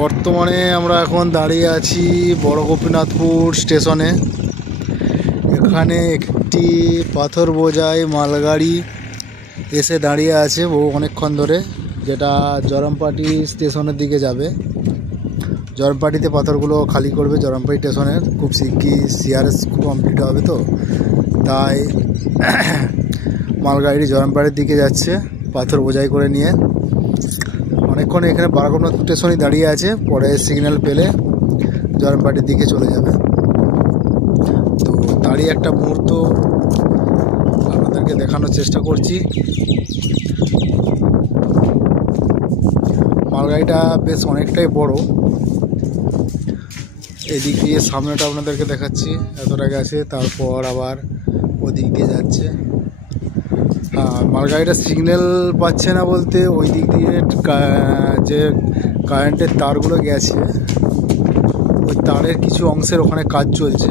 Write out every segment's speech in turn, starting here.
বর্তমানে আমরা এখন দাঁড়িয়ে আছি বড় গোপীনাথপুর স্টেশনে। এখানে একটি পাথর বোঝাই মালগাড়ি এসে দাঁড়িয়ে আছে বহু অনেকক্ষণ ধরে, যেটা জরমপাটি স্টেশনের দিকে যাবে। জরমপাটিতে পাথরগুলো খালি করবে জরমপাটি স্টেশনের, খুব শিগগিরই সিআরএস কমপ্লিট হবে, তো তাই মালগাড়ি জরমপাটির দিকে যাচ্ছে পাথর বোঝাই করে নিয়ে। অনেকক্ষণ এখানে বারাগোনাথ স্টেশনই দাঁড়িয়ে আছে, পরে সিগন্যাল পেলে জরমপাটির দিকে চলে যাবে। তো তারই একটা মুহূর্ত আপনাদেরকে দেখানোর চেষ্টা করছি। মালগাড়িটা বেশ অনেকটাই বড়। এদিক দিয়ে সামনেটা আপনাদেরকে দেখাচ্ছি, এতটা গেছে, তারপর আবার ওদিক দিয়ে যাচ্ছে। হ্যাঁ, মালগাড়িটা সিগন্যাল পাচ্ছে না বলতে ওই দিক দিয়ে যে কারেন্টের তারগুলো গেছে, ওই তারের কিছু অংশের ওখানে কাজ চলছে।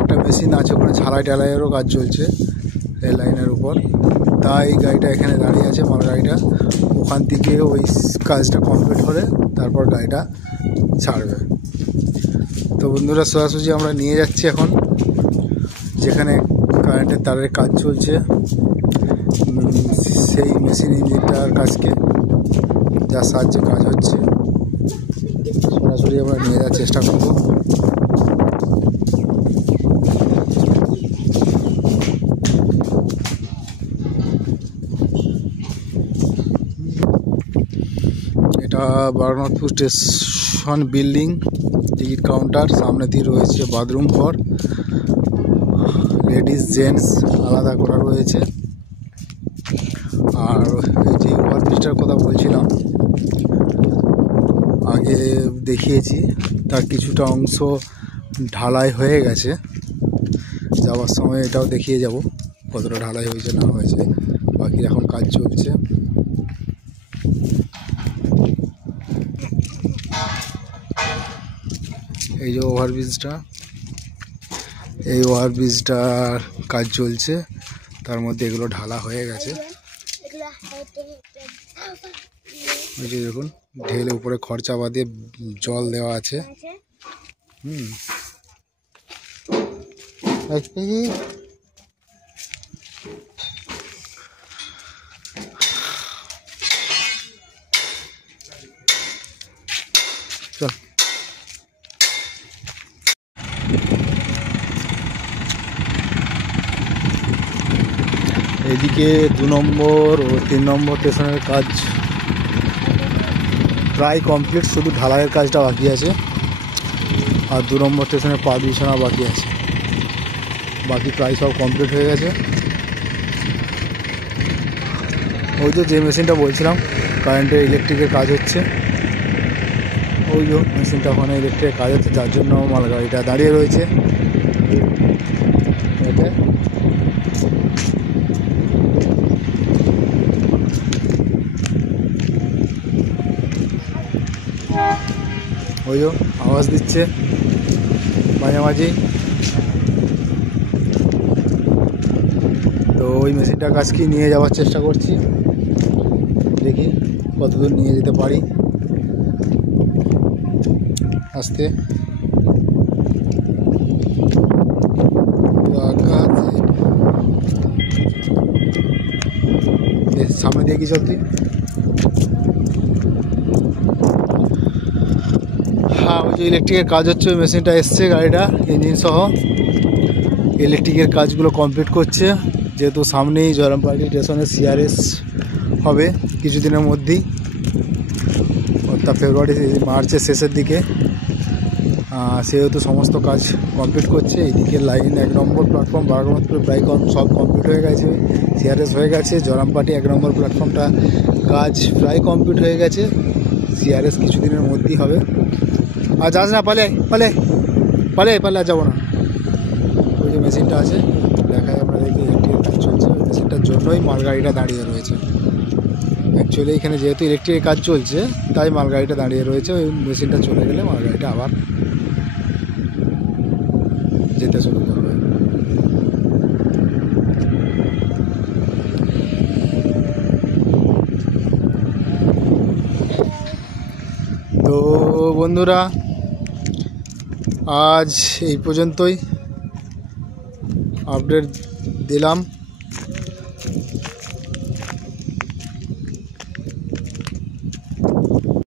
একটা মেশিন আছে ওখানে, ঝালাই টালাইয়েরও কাজ চলছে রেল লাইনের উপর, তাই গাড়িটা এখানে দাঁড়িয়ে আছে। মালগাড়িটা ওখান থেকে ওই কাজটা কমপ্লিট হলে তারপর গাড়িটা ছাড়বে। তো বন্ধুরা, সোজাসুজি আমরা নিয়ে যাচ্ছি এখন যেখানে কারেন্টের তারের কাজ চলছে, সেই মেশিন ইঞ্জিনটার কাজকে, যার সাহায্যে কাজ হচ্ছে, সরাসরি আমরা নিয়ে যাওয়ার চেষ্টা করব। এটা বারাগোনাথপুর স্টেশন বিল্ডিং, টিকিট কাউন্টার, সামনে দিয়ে রয়েছে বাথরুম ঘর, লেডিস জেন্টস আলাদা করা রয়েছে। আর এই যে ওভারব্রিজটার কথা বলছিলাম আগে দেখিয়েছি, তার কিছুটা অংশ ঢালাই হয়ে গেছে। যাওয়ার সময় এটাও দেখিয়ে যাব কতটা ঢালাই হয়েছে না হয়েছে, বাকি এখন কাজ চলছে। এই যে ওভারব্রিজটা, এই ওভারব্রিজটার কাজ চলছে, তার মধ্যে এগুলো ঢালা হয়ে গেছে। ওই যে দেখুন, ঢেলে উপরে খরচা বাঁধিয়ে জল দেওয়া আছে। চল, এদিকে 2 নম্বর ও 3 নম্বর স্টেশনের কাজ প্রায় কমপ্লিট, শুধু ঢালাইয়ের কাজটা বাকি আছে। আর 2 নম্বর স্টেশনের পা বিছানা বাকি আছে, বাকি প্রায় সব কমপ্লিট হয়ে গেছে। ওই যে মেশিনটা বলছিলাম কারেন্টের ইলেকট্রিকের কাজ হচ্ছে, ওই যে মেশিনটা ওখানে ইলেকট্রিকের কাজ হচ্ছে, যার জন্য মালগাড়িটা দাঁড়িয়ে রয়েছে। এতে ওই যে আওয়াজ দিচ্ছে মাঝামাঝি, তো ওই মেশিনটার কাজ কি নিয়ে যাওয়ার চেষ্টা করছি, দেখি কতদূর নিয়ে যেতে পারি। আস্তে সামনে দিয়ে কি চলতি। হ্যাঁ, ওই যে ইলেকট্রিকের কাজ হচ্ছে, ওই মেশিনটা এসছে, গাড়িটা ইঞ্জিন সহ ইলেকট্রিকের কাজগুলো কমপ্লিট করছে। যেহেতু সামনেই জরমপাটি স্টেশনে সিআরএস হবে কিছুদিনের মধ্যেই, অর্থাৎ ফেব্রুয়ারি মার্চের শেষের দিকে, সেহেতু সমস্ত কাজ কমপ্লিট করছে। এইদিকে লাইন 1 নম্বর প্ল্যাটফর্ম বারাগোনাথপুর প্রায় সব কমপ্লিট হয়ে গেছে, সিআরএস হয়ে গেছে। জরমপাটি 1 নম্বর প্ল্যাটফর্মটা কাজ প্রায় কমপ্লিট হয়ে গেছে, সিআরএস কিছুদিনের মধ্যেই হবে। আর যাস না, পালে পালে পালে পালে আর যাবো না। ওই যে মেশিনটা আছে দেখায়, আমরা দেখি ইলেকট্রিকের কাজ চলছে, ওই মেশিনটার জন্যই মালগাড়িটা দাঁড়িয়ে রয়েছে। অ্যাকচুয়ালি এখানে যেহেতু ইলেকট্রিকের কাজ চলছে তাই মালগাড়িটা দাঁড়িয়ে রয়েছে। ওই মেশিনটা চলে গেলে মালগাড়িটা আবার যেতে শুরু করবে। তো বন্ধুরা, আজ এই পর্যন্তই আপডেট দিলাম।